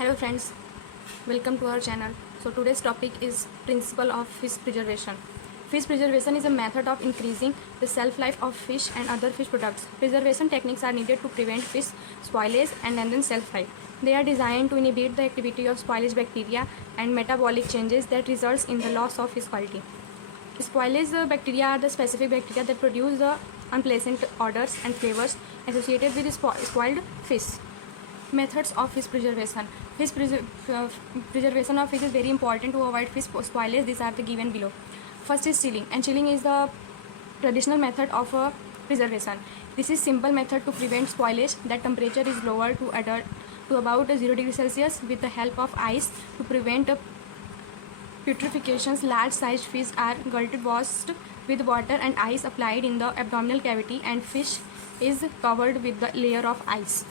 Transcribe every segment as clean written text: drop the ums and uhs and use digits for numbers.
Hello friends, welcome to our channel. So today's topic is principle of fish preservation. Fish preservation is a method of increasing the shelf life of fish and other fish products. Preservation techniques are needed to prevent fish spoilage and lengthen shelf life. They are designed to inhibit the activity of spoilage bacteria and metabolic changes that results in the loss of fish quality. Spoilage bacteria are the specific bacteria that produce the unpleasant odors and flavors associated with spoiled fish. Methods of fish preservation. Preservation of fish is very important to avoid fish spoilage. These are the given below. First is chilling, and chilling is the traditional method of preservation. This is simple method to prevent spoilage. That temperature is lowered to about 0 degrees Celsius with the help of ice to prevent putrefaction. Large sized fish are gutted, washed with water and ice applied in the abdominal cavity, and fish is covered with the layer of ice.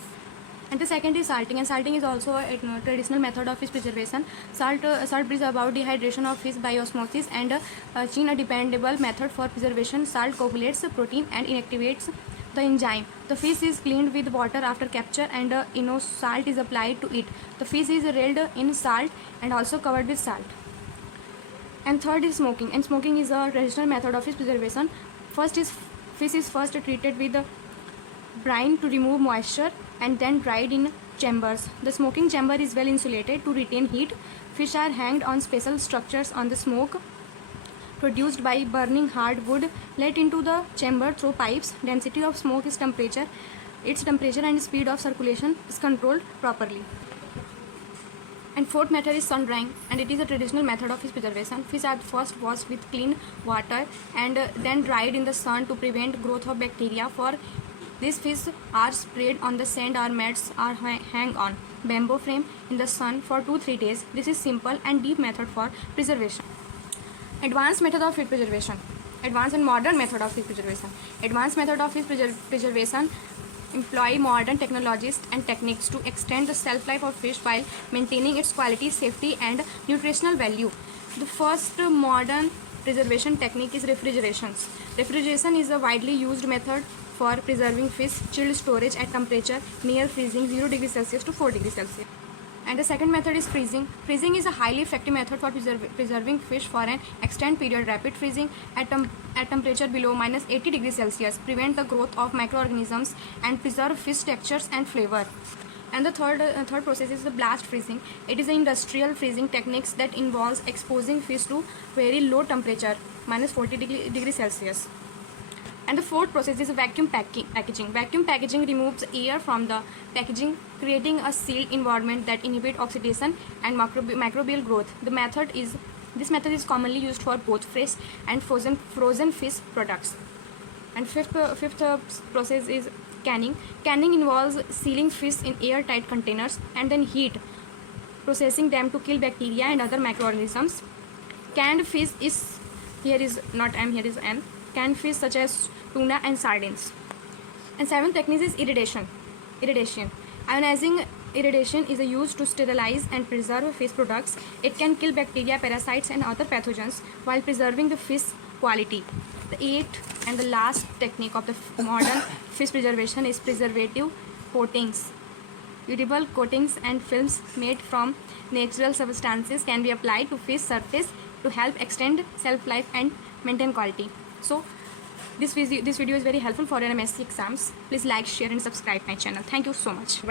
And the second is salting, and salting is also a traditional method of fish preservation. Salt brings about dehydration of fish by osmosis, and a dependable method for preservation. Salt coagulates protein and inactivates the enzyme. The fish is cleaned with water after capture, and salt is applied to it. The fish is railed in salt and also covered with salt. And third is smoking, and smoking is a traditional method of fish preservation. Fish is first treated with brine to remove moisture and then dried in chambers. The smoking chamber is well insulated to retain heat. Fish are hanged on special structures on the smoke produced by burning hard wood let into the chamber through pipes. Density of smoke is temperature. Its temperature and speed of circulation is controlled properly. And fourth method is sun drying, and it is a traditional method of fish preservation. Fish are first washed with clean water and then dried in the sun to prevent growth of bacteria. For these fish are sprayed on the sand or mats or hang on bamboo frame in the sun for 2-3 days. This is simple and deep method for preservation. Advanced method of fish preservation. Advanced and modern method of fish preservation. Advanced method of fish preservation employ modern technologies and techniques to extend the shelf life of fish while maintaining its quality, safety, and nutritional value. The first modern preservation technique is refrigeration. Refrigeration is a widely used method for preserving fish. Chilled storage at temperature near freezing 0 degrees Celsius to 4 degrees Celsius. And the second method is freezing. Freezing is a highly effective method for preserving fish for an extended period. Rapid freezing at temperature below -80 degrees Celsius prevent the growth of microorganisms and preserve fish textures and flavor. And the third process is the blast freezing. It is an industrial freezing techniques that involves exposing fish to very low temperature, -40 degrees Celsius. And the fourth process is vacuum packaging. Vacuum packaging removes air from the packaging, creating a sealed environment that inhibits oxidation and microbial growth. This method is commonly used for both fresh and frozen fish products. And fifth process is canning. Canning involves sealing fish in airtight containers and then heat processing them to kill bacteria and other microorganisms. Canned fish is canned fish such as tuna and sardines. And seventh technique is irradiation. Ionizing irradiation is used to sterilize and preserve fish products. It can kill bacteria, parasites, and other pathogens while preserving the fish quality. The eighth and the last technique of the modern fish preservation is preservative coatings. Edible coatings and films made from natural substances can be applied to fish surface to help extend shelf life and maintain quality. So this video is very helpful for your MSc exams. Please like, share, and subscribe my channel. Thank you so much.